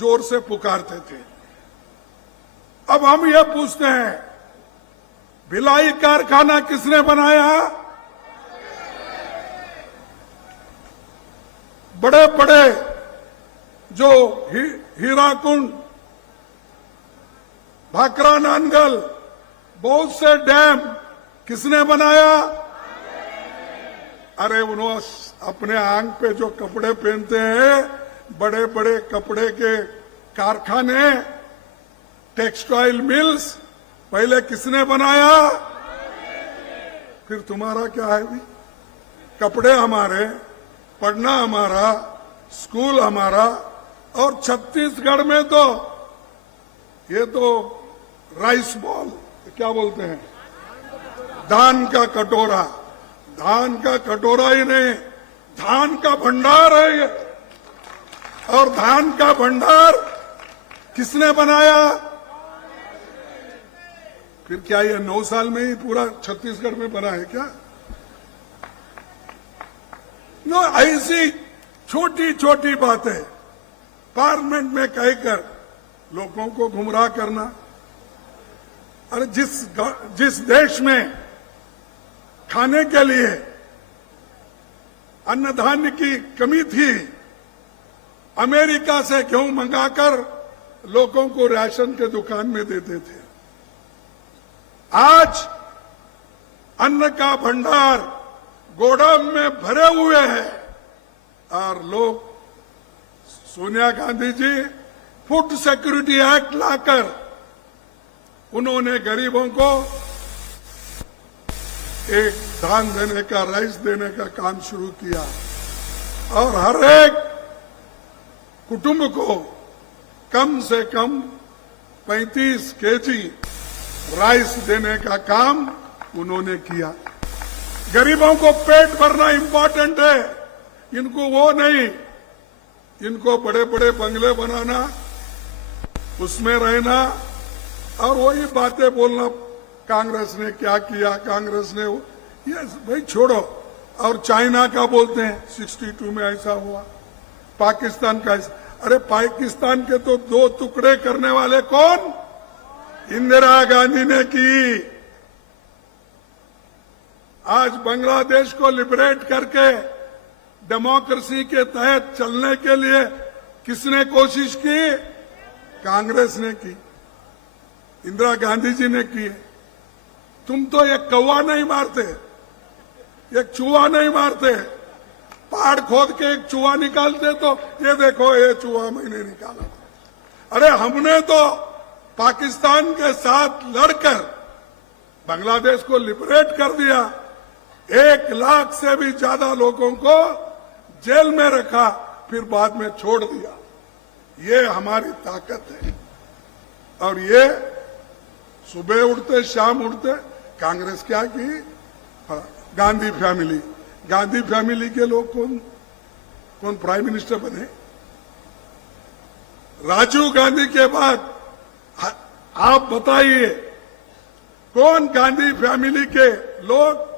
जोर से पुकारते थे। अब हम ये पूछते हैं, भिलाई कारखाना किसने बनाया? बड़े बड़े जो हीराकुंड, भाखरा नानगल, बहुत से डैम किसने बनाया? अरे उन्होंने अपने आंग पे जो कपड़े पहनते हैं, बड़े बड़े कपड़े के कारखाने, टेक्सटाइल मिल्स पहले किसने बनाया? फिर तुम्हारा क्या है भी? कपड़े हमारे, पढ़ना हमारा, स्कूल हमारा, और छत्तीसगढ़ में तो ये तो राइस बॉल, क्या बोलते हैं, धान का कटोरा, धान का कटोरा ही नहीं, धान का भंडार है ये। और धान का भंडार किसने बनाया? फिर क्या ये 9 साल में ही पूरा छत्तीसगढ़ में बना है क्या? नो, ऐसी छोटी छोटी बातें पार्लियामेंट में कहकर लोगों को गुमराह करना। अरे जिस देश में खाने के लिए अन्न धान्य की कमी थी, अमेरिका से गेहूं मंगाकर लोगों को राशन के दुकान में देते थे। आज अन्न का भंडार गोदाम में भरे हुए हैं और लोग, Sonia Gandhi ji food security act लाकर उन्होंने गरीबों को एक धान देने का, राइस देने का काम शुरू किया और हर एक कुटुंब को कम से कम 35 केजी राइस देने का काम उन्होंने किया। गरीबों को पेट भरना इंपॉर्टेंट है, इनको वो नहीं, इनको बड़े बड़े बंगले बनाना, उसमें रहना और वही बातें बोलना, कांग्रेस ने क्या किया, कांग्रेस ने ये भाई छोड़ो। और चाइना का बोलते हैं 62 में ऐसा हुआ, पाकिस्तान का ऐसा। अरे पाकिस्तान के तो 2 टुकड़े करने वाले कौन? इंदिरा गांधी ने की। आज बांग्लादेश को लिबरेट करके डेमोक्रेसी के तहत चलने के लिए किसने कोशिश की? कांग्रेस ने की, इंदिरा गांधी जी ने की। तुम तो एक कौवा नहीं मारते, एक चूहा नहीं मारते, पहाड़ खोद के एक चूहा निकालते तो ये देखो ये चूहा मैंने निकाला। अरे हमने तो पाकिस्तान के साथ लड़कर बांग्लादेश को लिबरेट कर दिया, 1 लाख से भी ज्यादा लोगों को जेल में रखा, फिर बाद में छोड़ दिया। ये हमारी ताकत है। और ये सुबह उठते शाम उठते, कांग्रेस क्या की? गांधी फैमिली, गांधी फैमिली के लोग कौन प्राइम मिनिस्टर बने? राजीव गांधी के बाद आप बताइए कौन गांधी फैमिली के लोग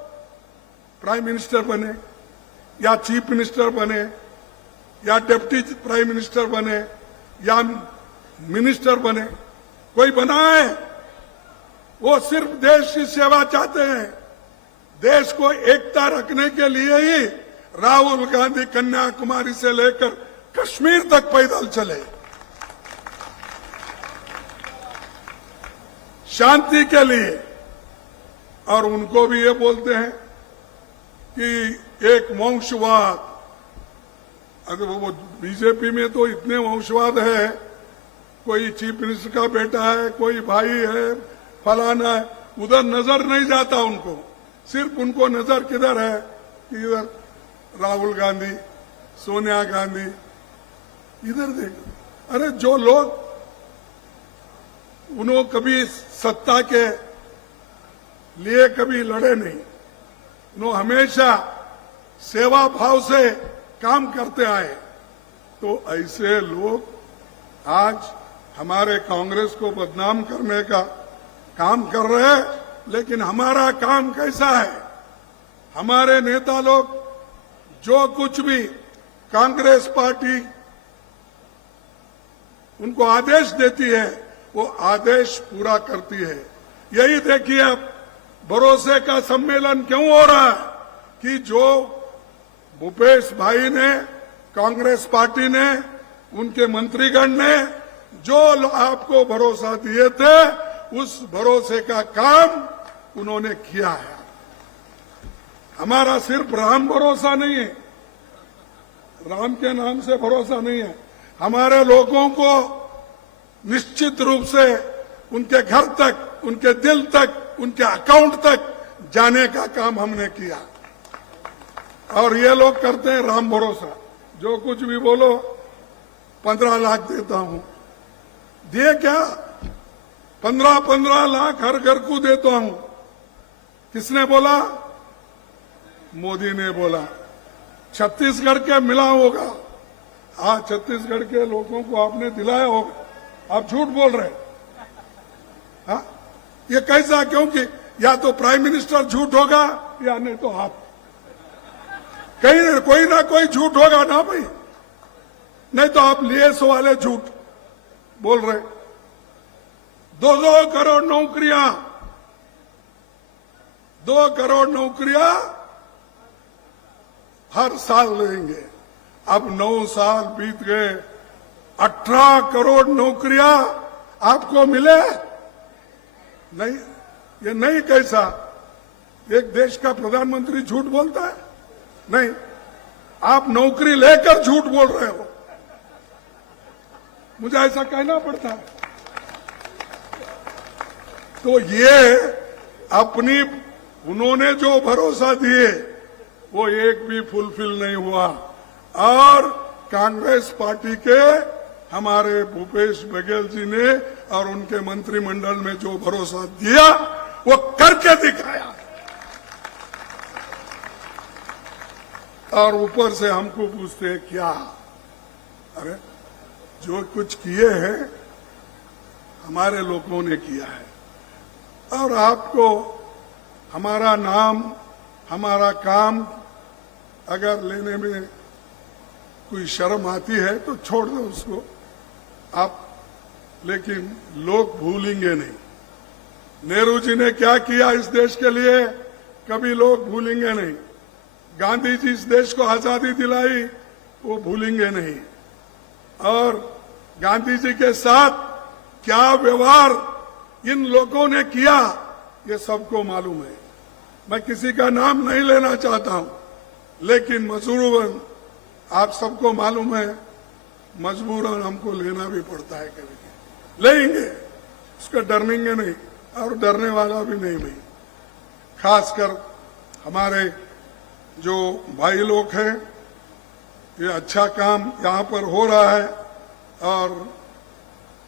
प्राइम मिनिस्टर बने या चीफ मिनिस्टर बने या डिप्टी प्राइम मिनिस्टर बने या मिनिस्टर बने? कोई बना है? वो सिर्फ देश की सेवा चाहते हैं। देश को एकता रखने के लिए ही राहुल गांधी कन्याकुमारी से लेकर कश्मीर तक पैदल चले, शांति के लिए। और उनको भी ये बोलते हैं कि एक वंशवाद, अगर वो बीजेपी में तो इतने वंशवाद है, कोई चीफ मिनिस्टर का बेटा है, कोई भाई है, फलाना है, उधर नजर नहीं जाता उनको। सिर्फ उनको नजर किधर है कि इधर राहुल गांधी, सोनिया गांधी, इधर देखो। अरे जो लोग उन्होंने कभी सत्ता के लिए कभी लड़े नहीं, उन्होंने हमेशा सेवा भाव से काम करते आए, तो ऐसे लोग आज हमारे कांग्रेस को बदनाम करने का काम कर रहे हैं। लेकिन हमारा काम कैसा है? हमारे नेता लोग जो कुछ भी कांग्रेस पार्टी उनको आदेश देती है, वो आदेश पूरा करती है। यही देखिए अब भरोसे का सम्मेलन क्यों हो रहा है कि जो भूपेश भाई ने, कांग्रेस पार्टी ने, उनके मंत्रीगण ने जो आपको भरोसा दिए थे, उस भरोसे का काम उन्होंने किया है। हमारा सिर्फ राम भरोसा नहीं है, राम के नाम से भरोसा नहीं है, हमारे लोगों को निश्चित रूप से उनके घर तक, उनके दिल तक, उनके अकाउंट तक जाने का काम हमने किया। और ये लोग करते हैं राम भरोसा, जो कुछ भी बोलो 15 लाख देता हूं। दिए क्या? 15 लाख हर घर को देता हूं। किसने बोला? मोदी ने बोला। छत्तीसगढ़ के मिला होगा। हाँ, छत्तीसगढ़ के लोगों को आपने दिलाया होगा। आप झूठ बोल रहे हैं। हाँ, ये कैसा? क्योंकि या तो प्राइम मिनिस्टर झूठ होगा या नहीं तो आप, कहीं कोई ना कोई झूठ होगा ना भाई, नहीं तो आप लिए सो वाले झूठ बोल रहे। 2 करोड़ नौकरियां, 2 करोड़ नौकरियां हर साल लेंगे। अब 9 साल बीत गए, 18 करोड़ नौकरियां आपको मिले नहीं। ये नहीं कैसा? एक देश का प्रधानमंत्री झूठ बोलता है? नहीं, आप नौकरी लेकर झूठ बोल रहे हो। मुझे ऐसा कहना पड़ता है। तो ये अपनी उन्होंने जो भरोसा दिए वो एक भी फुलफिल नहीं हुआ। और कांग्रेस पार्टी के हमारे भूपेश बघेल जी ने और उनके मंत्रिमंडल में जो भरोसा दिया वो करके दिखाया। और ऊपर से हमको पूछते हैं क्या? अरे जो कुछ किए हैं हमारे लोगों ने किया है। और आपको हमारा नाम, हमारा काम अगर लेने में कोई शर्म आती है तो छोड़ दो उसको आप, लेकिन लोग भूलेंगे नहीं। नेहरू जी ने क्या किया इस देश के लिए, कभी लोग भूलेंगे नहीं। गांधी जी इस देश को आजादी दिलाई, वो भूलेंगे नहीं। और गांधी जी के साथ क्या व्यवहार इन लोगों ने किया, ये सबको मालूम है। मैं किसी का नाम नहीं लेना चाहता हूं, लेकिन मजबूरन आप सबको मालूम है, मजबूरन हमको लेना भी पड़ता है। कभी लेंगे, उसका डरेंगे नहीं और डरने वाला भी नहीं मैं। खासकर हमारे जो भाई लोग हैं, ये अच्छा काम यहाँ पर हो रहा है और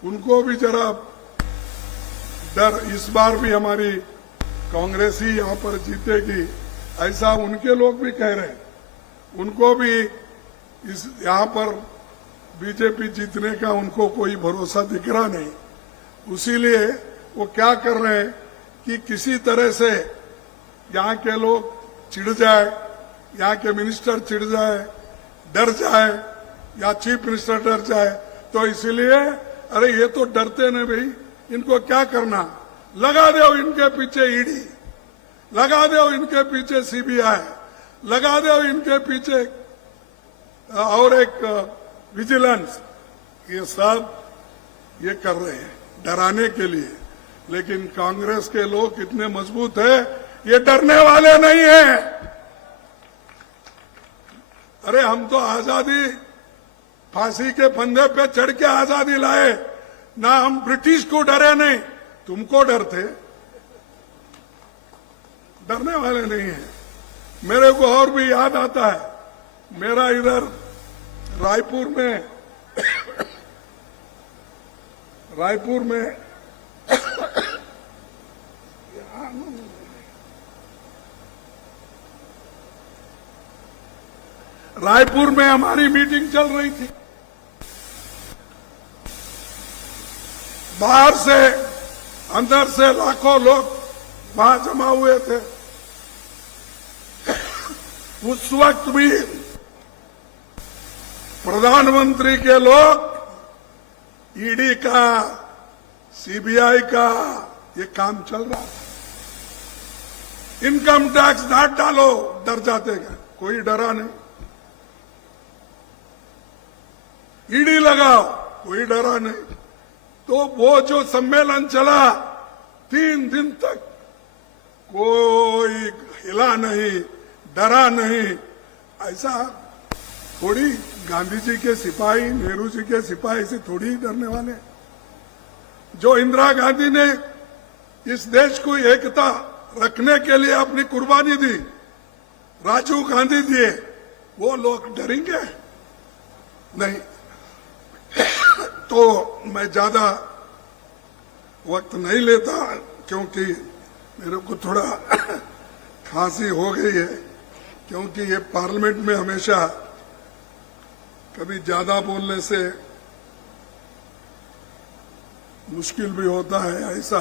उनको भी जरा डर, इस बार भी हमारी कांग्रेस ही यहाँ पर जीतेगी ऐसा उनके लोग भी कह रहे हैं। उनको भी इस यहाँ पर बीजेपी जीतने का उनको कोई भरोसा दिख रहा नहीं। उसीलिए वो क्या कर रहे हैं कि किसी तरह से यहाँ के लोग चिढ़ जाए, यहाँ के मिनिस्टर चिढ़ जाए, डर जाए, या चीफ मिनिस्टर डर जाए। तो इसीलिए अरे ये तो डरते नहीं भाई, इनको क्या करना, लगा दो इनके पीछे ईडी, लगा दो इनके पीछे सीबीआई, लगा दो इनके पीछे और एक विजिलेंस। ये सब ये कर रहे हैं डराने के लिए। लेकिन कांग्रेस के लोग इतने मजबूत है, ये डरने वाले नहीं है। अरे हम तो आजादी, फांसी के फंदे पे चढ़ के आजादी लाए ना, हम ब्रिटिश को डरे नहीं, तुमको डरते। डरने वाले नहीं है। मेरे को और भी याद आता है, मेरा इधर रायपुर में रायपुर में हमारी मीटिंग चल रही थी। बाहर से अंदर से लाखों लोग वहां जमा हुए थे। उस वक्त भी प्रधानमंत्री के लोग ईडी का, सीबीआई का ये काम चल रहा था। इनकम टैक्स ना डालो, डर जाते हैं, कोई डरा नहीं। ईडी लगाओ, कोई डरा नहीं। तो वो जो सम्मेलन चला 3 दिन तक, कोई हिला नहीं, डरा नहीं। ऐसा थोड़ी गांधी जी के सिपाही, नेहरू जी के सिपाही से थोड़ी ही डरने वाले। जो इंदिरा गांधी ने इस देश को एकता रखने के लिए अपनी कुर्बानी दी, राजीव गांधी दिए, वो लोग डरेंगे नहीं। तो मैं ज्यादा वक्त नहीं लेता, क्योंकि मेरे को थोड़ा खांसी हो गई है। क्योंकि ये पार्लियामेंट में हमेशा कभी ज्यादा बोलने से मुश्किल भी होता है, ऐसा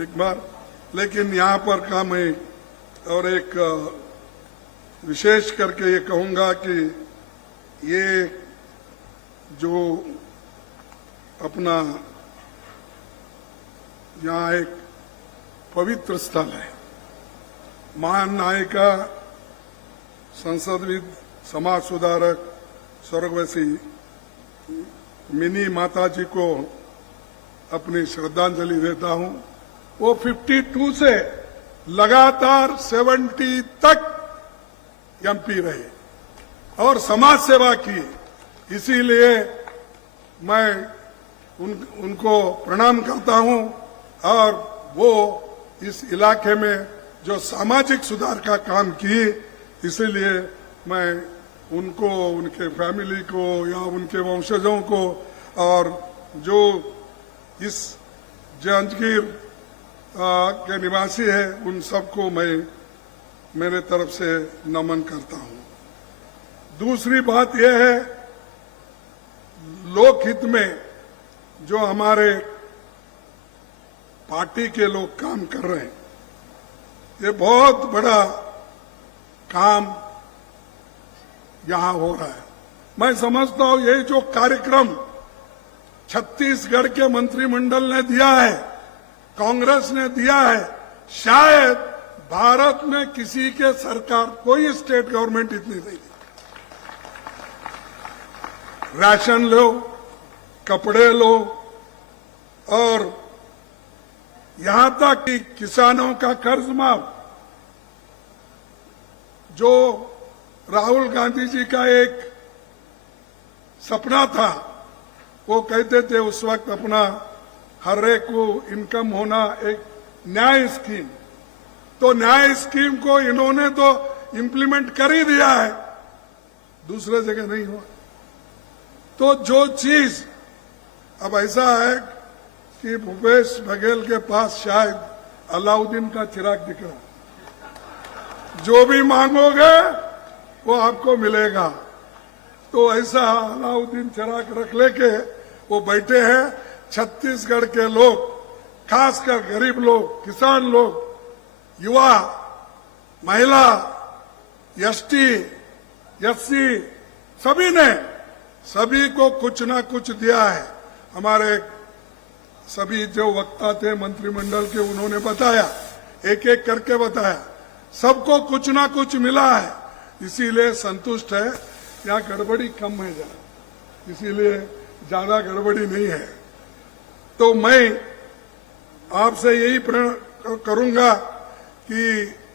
एक बार। लेकिन यहाँ पर का मैं और एक विशेष करके ये कहूंगा कि ये जो अपना यहाँ एक पवित्र स्थल है, महान नायिका, संसदविद, समाज सुधारक स्वर्गवासी मिनी माता जी को अपनी श्रद्धांजलि देता हूं। वो 52 से लगातार 70 तक एमपी रहे और समाज सेवा की। इसीलिए मैं उनको प्रणाम करता हूं। और वो इस इलाके में जो सामाजिक सुधार का काम किए, इसीलिए मैं उनको, उनके फैमिली को या उनके वंशजों को और जो इस जांजगीर के निवासी है, उन सबको मैं मेरे तरफ से नमन करता हूं। दूसरी बात यह है, लोकहित में जो हमारे पार्टी के लोग काम कर रहे हैं, ये बहुत बड़ा काम यहां हो रहा है। मैं समझता हूं ये जो कार्यक्रम छत्तीसगढ़ के मंत्रिमंडल ने दिया है, कांग्रेस ने दिया है, शायद भारत में किसी के सरकार, कोई स्टेट गवर्नमेंट इतनी नहीं दी। राशन लो, कपड़े लो, और यहां तक कि किसानों का कर्ज माफ, जो राहुल गांधी जी का एक सपना था। वो कहते थे उस वक्त अपना हर एक को इनकम होना, एक न्याय स्कीम। तो न्याय स्कीम को इन्होंने तो इम्प्लीमेंट कर ही दिया है, दूसरे जगह नहीं हुआ। तो जो चीज अब ऐसा है कि भूपेश बघेल के पास शायद अलाउद्दीन का चिराग दिख रहा, जो भी मांगोगे वो आपको मिलेगा। तो ऐसा अलाउद्दीन चिराग रख लेके वो बैठे हैं। छत्तीसगढ़ के लोग, खासकर गरीब लोग, किसान लोग, युवा, महिला, एसटी, एससी, सभी ने, सभी को कुछ ना कुछ दिया है। हमारे सभी जो वक्ता थे मंत्रिमंडल के, उन्होंने बताया, एक एक करके बताया, सबको कुछ ना कुछ मिला है। इसीलिए संतुष्ट है। यहाँ गड़बड़ी कम है जरा, इसीलिए ज्यादा गड़बड़ी नहीं है। तो मैं आपसे यही प्रण करूंगा कि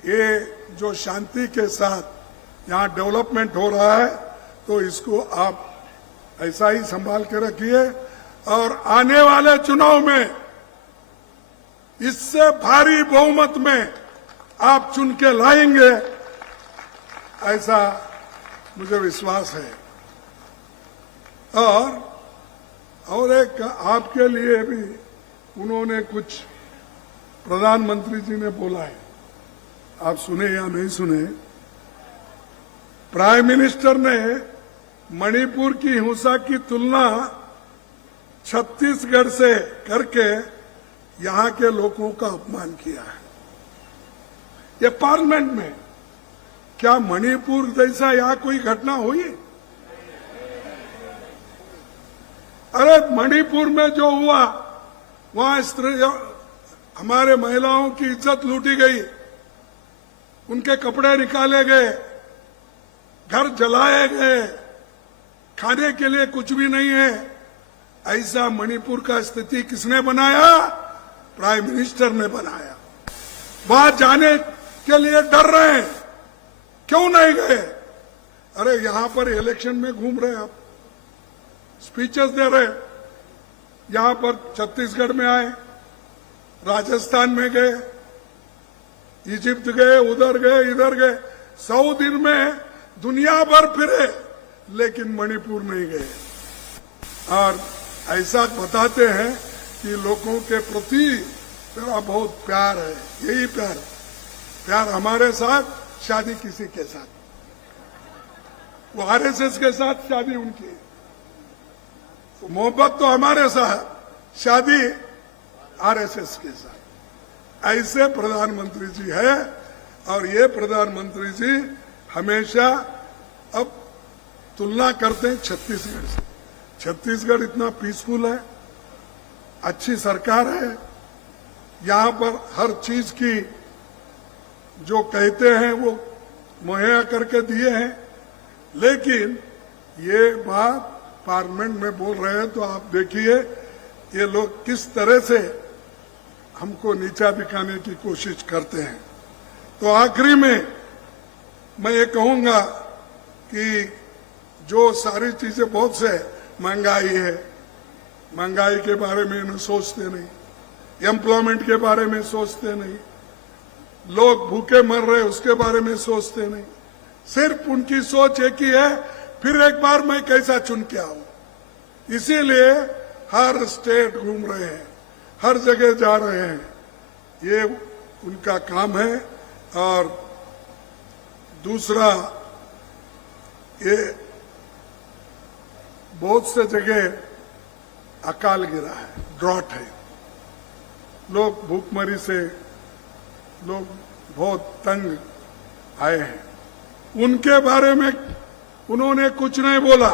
ये जो शांति के साथ यहाँ डेवलपमेंट हो रहा है, तो इसको आप ऐसा ही संभाल के रखिए। और आने वाले चुनाव में इससे भारी बहुमत में आप चुन के लाएंगे, ऐसा मुझे विश्वास है। और एक आपके लिए भी उन्होंने कुछ, प्रधानमंत्री जी ने बोला है, आप सुने या नहीं सुने। प्राइम मिनिस्टर ने मणिपुर की हिंसा की तुलना छत्तीसगढ़ से करके यहां के लोगों का अपमान किया है। ये पार्लियामेंट में क्या मणिपुर जैसा यहां कोई घटना हुई? अरे मणिपुर में जो हुआ, वहां स्त्रियों, हमारे महिलाओं की इज्जत लूटी गई, उनके कपड़े निकाले गए, घर जलाए गए, खाने के लिए कुछ भी नहीं है। ऐसा मणिपुर का स्थिति किसने बनाया? प्राइम मिनिस्टर ने बनाया। वहां जाने के लिए डर रहे हैं, क्यों नहीं गए? अरे यहां पर इलेक्शन में घूम रहे आप, स्पीचेस दे रहे, यहां पर छत्तीसगढ़ में आए, राजस्थान में गए, इजिप्ट गए, उधर गए, इधर गए, 100 दिन में दुनिया भर फिरे, लेकिन मणिपुर नहीं गए। और ऐसा बताते हैं कि लोगों के प्रति मेरा बहुत प्यार है। यही प्यार हमारे साथ, शादी किसी के साथ, वो आरएसएस के साथ शादी उनकी, तो मोहब्बत तो हमारे साथ, शादी आरएसएस के साथ। ऐसे प्रधानमंत्री जी है। और ये प्रधानमंत्री जी हमेशा अब तुलना करते हैं छत्तीसगढ़ से। छत्तीसगढ़ इतना पीसफुल है, अच्छी सरकार है, यहां पर हर चीज की जो कहते हैं वो मुहैया करके दिए हैं। लेकिन ये बात पार्लियामेंट में बोल रहे हैं तो आप देखिए ये लोग किस तरह से हमको नीचा दिखाने की कोशिश करते हैं। तो आखिरी में मैं ये कहूंगा कि जो सारी चीजें बहुत से महंगाई है, महंगाई के बारे में इन्हें सोचते नहीं, एम्प्लॉयमेंट के बारे में सोचते नहीं, लोग भूखे मर रहे उसके बारे में सोचते नहीं। सिर्फ उनकी सोच एक ही है, फिर एक बार मैं कैसा चुन के आऊं। इसीलिए हर स्टेट घूम रहे हैं, हर जगह जा रहे हैं, ये उनका काम है। और दूसरा, ये बहुत से जगह अकाल गिरा है, ड्रॉट है, लोग भूखमरी से लोग बहुत तंग आए हैं। उनके बारे में उन्होंने कुछ नहीं बोला।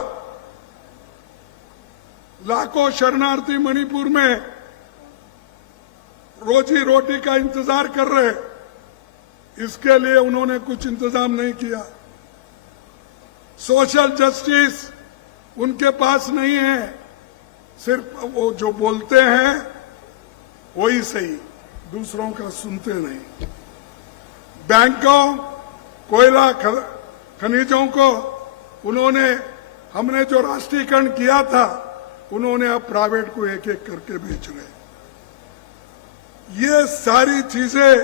लाखों शरणार्थी मणिपुर में रोजी रोटी का इंतजार कर रहे, इसके लिए उन्होंने कुछ इंतजाम नहीं किया। सोशल जस्टिस उनके पास नहीं है, सिर्फ वो जो बोलते हैं वही सही, दूसरों का सुनते नहीं। बैंकों, कोयला खनिजों को उन्होंने, हमने जो राष्ट्रीयकरण किया था, उन्होंने अब प्राइवेट को एक एक करके बेच रहे। ये सारी चीजें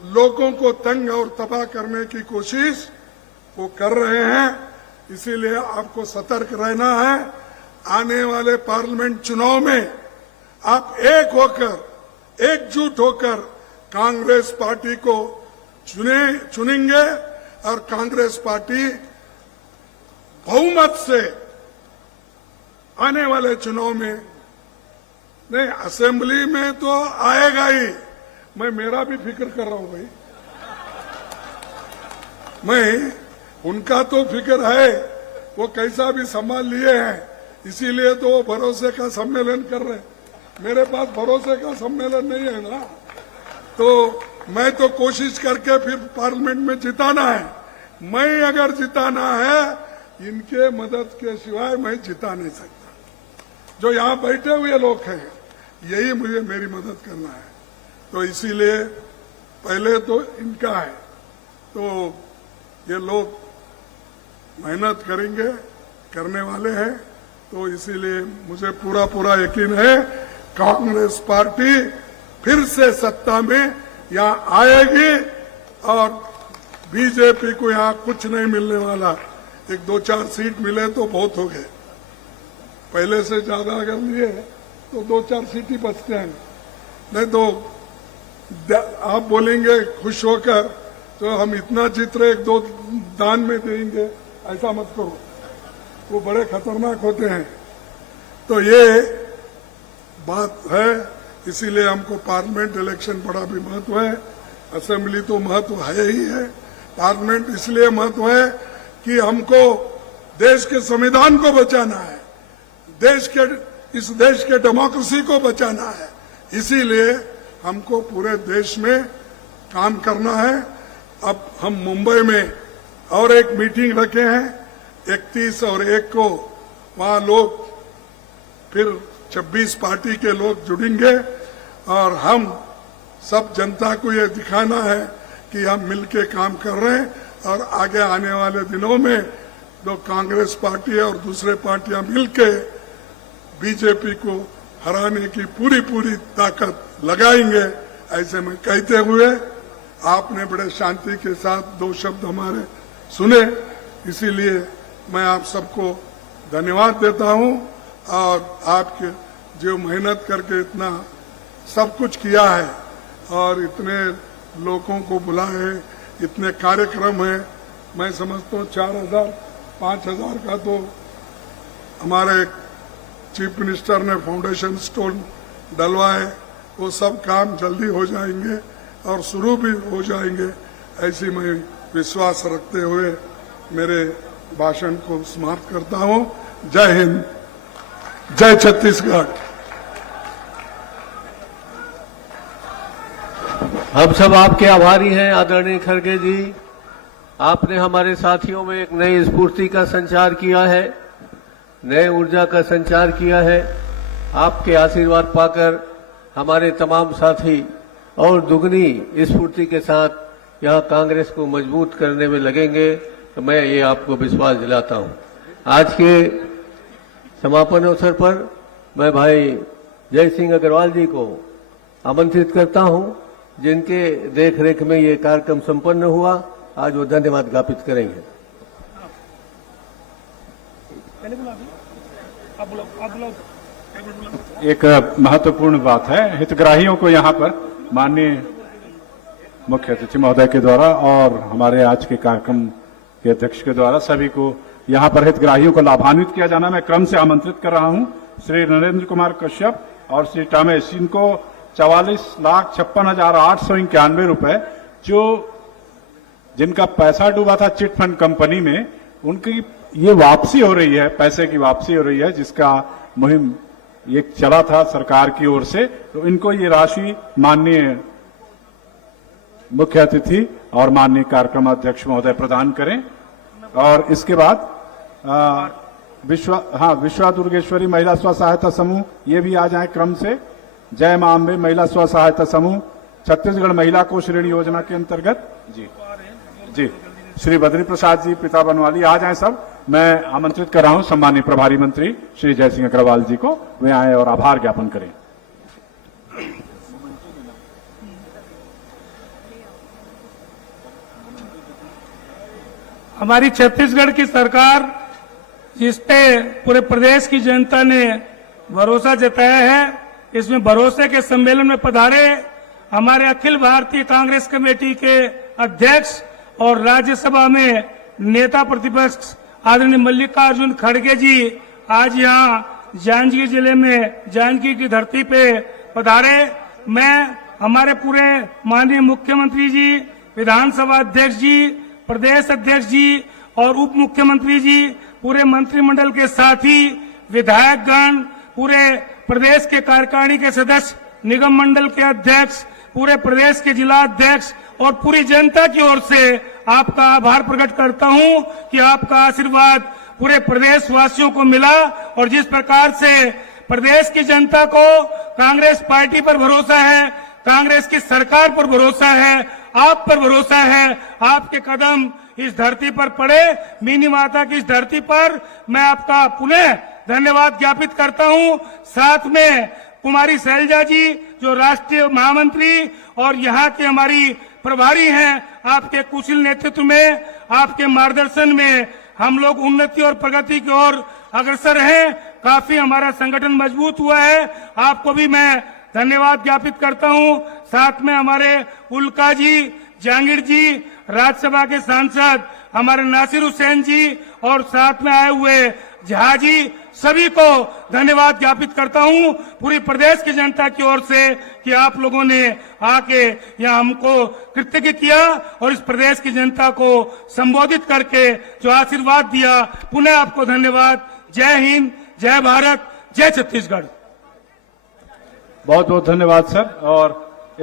लोगों को तंग और तबाह करने की कोशिश वो कर रहे हैं। इसीलिए आपको सतर्क रहना है। आने वाले पार्लियामेंट चुनाव में आप एक होकर, एकजुट होकर कांग्रेस पार्टी को चुनेंगे और कांग्रेस पार्टी बहुमत से आने वाले चुनाव में, नहीं असेंबली में तो आएगा ही। मैं मेरा भी फिक्र कर रहा हूं भाई, मैं उनका तो फिक्र है, वो कैसा भी संभाल लिए हैं, इसीलिए तो वो भरोसे का सम्मेलन कर रहे हैं। मेरे पास भरोसे का सम्मेलन नहीं है ना, तो मैं तो कोशिश करके फिर पार्लियामेंट में जिताना है। मैं अगर जिताना है, इनके मदद के सिवाय मैं जिता नहीं सकता। जो यहाँ बैठे हुए लोग हैं, यही मुझे मेरी मदद करना है। तो इसीलिए पहले तो इनका है, तो ये लोग मेहनत करेंगे, करने वाले हैं। तो इसीलिए मुझे पूरा यकीन है कांग्रेस पार्टी फिर से सत्ता में यहाँ आएगी और बीजेपी को यहाँ कुछ नहीं मिलने वाला। 1-2-4 सीट मिले तो बहुत हो गए, पहले से ज्यादा अगर लिए तो 2-4 सीट ही बचते हैं। नहीं तो आप बोलेंगे खुश होकर तो हम इतना जीत रहे, 1-2 दान में देंगे, ऐसा मत करो, वो बड़े खतरनाक होते हैं। तो ये बात है, इसीलिए हमको पार्लियामेंट इलेक्शन बड़ा भी महत्व है। असेंबली तो महत्व है ही है, पार्लियामेंट इसलिए महत्व है कि हमको देश के संविधान को बचाना है, इस देश के डेमोक्रेसी को बचाना है। इसीलिए हमको पूरे देश में काम करना है। अब हम मुंबई में और एक मीटिंग रखे हैं 31 और 1 को, वहां लोग फिर 26 पार्टी के लोग जुड़ेंगे और हम सब जनता को ये दिखाना है कि हम मिलके काम कर रहे हैं और आगे आने वाले दिनों में जो कांग्रेस पार्टी और दूसरे पार्टियां मिलके बीजेपी को हराने की पूरी ताकत लगाएंगे। ऐसे में कहते हुए आपने बड़े शांति के साथ 2 शब्द हमारे सुने, इसीलिए मैं आप सबको धन्यवाद देता हूं। और आपके जो मेहनत करके इतना सब कुछ किया है और इतने लोगों को बुलाए, इतने कार्यक्रम है, मैं समझता हूँ 4,000 5,000 का तो हमारे चीफ मिनिस्टर ने फाउंडेशन स्टोन डलवाए, वो सब काम जल्दी हो जाएंगे और शुरू भी हो जाएंगे, ऐसी मैं विश्वास रखते हुए मेरे भाषण को समाप्त करता हूं। जय हिंद, जय छत्तीसगढ़। हम सब आपके आभारी हैं आदरणीय खड़गे जी। आपने हमारे साथियों में एक नई स्फूर्ति का संचार किया है, नए ऊर्जा का संचार किया है। आपके आशीर्वाद पाकर हमारे तमाम साथी और दुगनी स्फूर्ति के साथ यह कांग्रेस को मजबूत करने में लगेंगे, तो मैं ये आपको विश्वास दिलाता हूं। आज के समापन अवसर पर मैं भाई जय सिंह अग्रवाल जी को आमंत्रित करता हूं, जिनके देखरेख में ये कार्यक्रम संपन्न हुआ। आज वो धन्यवाद ज्ञापित करेंगे। एक महत्वपूर्ण बात है, हितग्राहियों को यहाँ पर माननीय मुख्य अतिथि महोदय के द्वारा और हमारे आज के कार्यक्रम के अध्यक्ष के द्वारा सभी को यहाँ पर हितग्राहियों को लाभान्वित किया जाना मैं क्रम से आमंत्रित कर रहा हूँ। श्री नरेंद्र कुमार कश्यप और श्री टामेश, इनको 44,56,891 रुपए जो जिनका पैसा डूबा था चिट फंड कंपनी में, उनकी ये वापसी हो रही है, पैसे की वापसी हो रही है, जिसका मुहिम ये चला था सरकार की ओर से। तो इनको ये राशि माननीय मुख्य अतिथि और माननीय कार्यक्रम अध्यक्ष महोदय प्रदान करें। और इसके बाद विश्वा दुर्गेश्वरी महिला स्व सहायता समूह, ये भी आ जाए क्रम से। जय मां अम्बे महिला स्व सहायता समूह छत्तीसगढ़ महिला कोष ऋण योजना के अंतर्गत जी श्री बद्री प्रसाद जी, पिता बनवाली, आ जाएं सब। मैं आमंत्रित कर रहा हूं सम्मानीय प्रभारी मंत्री श्री जय सिंह अग्रवाल जी को, वे आए और आभार ज्ञापन करें। हमारी छत्तीसगढ़ की सरकार, जिस पे पूरे प्रदेश की जनता ने भरोसा जताया है, इसमें भरोसे के सम्मेलन में पधारे हमारे अखिल भारतीय कांग्रेस कमेटी के अध्यक्ष और राज्यसभा में नेता प्रतिपक्ष आदरणीय मल्लिकार्जुन खड़गे जी आज यहाँ जांजगीर जिले में जांजगीर की धरती पे पधारे। मैं हमारे पूरे माननीय मुख्यमंत्री जी, विधानसभा अध्यक्ष जी, प्रदेश अध्यक्ष जी और उप मुख्यमंत्री जी, पूरे मंत्रिमंडल के साथी, विधायकगण, पूरे प्रदेश के कार्यकारिणी के सदस्य, निगम मंडल के अध्यक्ष, पूरे प्रदेश के जिला अध्यक्ष और पूरी जनता की ओर से आपका आभार प्रकट करता हूं कि आपका आशीर्वाद पूरे प्रदेश वासियों को मिला। और जिस प्रकार से प्रदेश की जनता को कांग्रेस पार्टी पर भरोसा है, कांग्रेस की सरकार पर भरोसा है, आप पर भरोसा है, आपके कदम इस धरती पर पड़े, मिनी माता की इस धरती पर, मैं आपका पुनः धन्यवाद ज्ञापित करता हूं। साथ में कुमारी शैलजा जी जो राष्ट्रीय महामंत्री और यहाँ के हमारी प्रभारी हैं, आपके कुशल नेतृत्व में, आपके मार्गदर्शन में हम लोग उन्नति और प्रगति की ओर अग्रसर हैं। काफी हमारा संगठन मजबूत हुआ है, आपको भी मैं धन्यवाद ज्ञापित करता हूं। साथ में हमारे उल्का जी, जहांगीर जी, राज्यसभा के सांसद हमारे नासिर हुसैन जी और साथ में आए हुए झा जी, सभी को धन्यवाद ज्ञापित करता हूं पूरी प्रदेश की जनता की ओर से कि आप लोगों ने आके यहाँ हमको कृतज्ञ किया और इस प्रदेश की जनता को संबोधित करके जो आशीर्वाद दिया, पुनः आपको धन्यवाद। जय हिंद, जय भारत, जय छत्तीसगढ़। बहुत बहुत धन्यवाद सर। और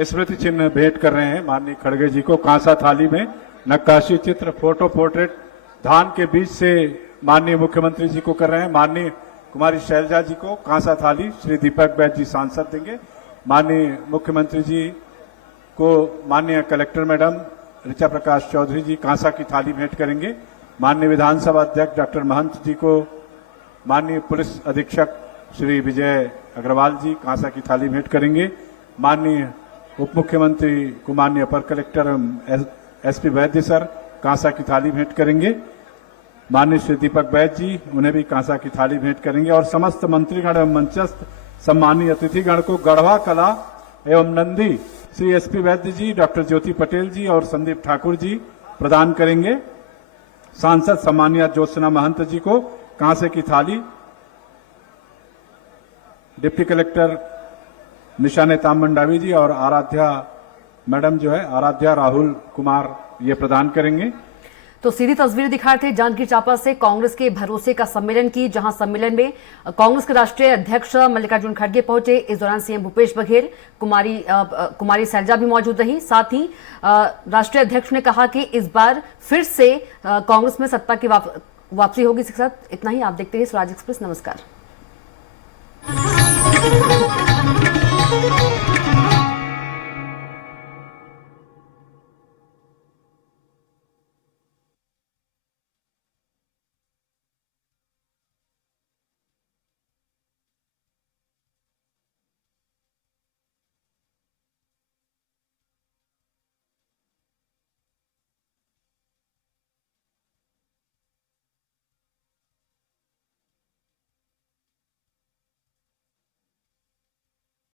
स्मृति चिन्ह भेंट कर रहे हैं माननीय खड़गे जी को। कांसा थाली में नक्काशी चित्र, फोटो पोर्ट्रेट धान के बीच से माननीय मुख्यमंत्री जी को कर रहे हैं। माननीय कुमारी शैलजा जी को कांसा थाली श्री दीपक बैद जी सांसद देंगे। माननीय मुख्यमंत्री जी को माननीय कलेक्टर मैडम ऋचा प्रकाश चौधरी जी कांसा की थाली भेंट करेंगे। माननीय विधानसभा अध्यक्ष डॉक्टर महंत जी को माननीय पुलिस अधीक्षक श्री विजय अग्रवाल जी कांसा की थाली भेंट करेंगे। माननीय उप मुख्यमंत्री को माननीय अपर कलेक्टर एसपी वैद्य सर कांसा की थाली भेंट करेंगे। माननीय श्री दीपक बैद जी उन्हें भी कांसा की थाली भेंट करेंगे। और समस्त मंत्रीगण एवं मंचस्थ सम्मानीय अतिथिगण को गढ़वा कला एवं नंदी श्री एसपी वैद्य जी, डॉक्टर ज्योति पटेल जी और संदीप ठाकुर जी प्रदान करेंगे। सांसद सम्मानीय ज्योत्सना महंत जी को कांसे की थाली डिप्टी कलेक्टर निशाने तामंडावी जी और आराध्या मैडम जो है आराध्या राहुल कुमार ये प्रदान करेंगे। तो सीधी तस्वीरें दिखा रहे थे जांजगीर चांपा से कांग्रेस के भरोसे का सम्मेलन की, जहां सम्मेलन में कांग्रेस के राष्ट्रीय अध्यक्ष मल्लिकार्जुन खड़गे पहुंचे। इस दौरान सीएम भूपेश बघेल, कुमारी शैलजा भी मौजूद रही। साथ ही राष्ट्रीय अध्यक्ष ने कहा कि इस बार फिर से कांग्रेस में सत्ता की वापसी होगी। इसके साथ इतना ही। आप देखते रहिए स्वराज एक्सप्रेस। नमस्कार।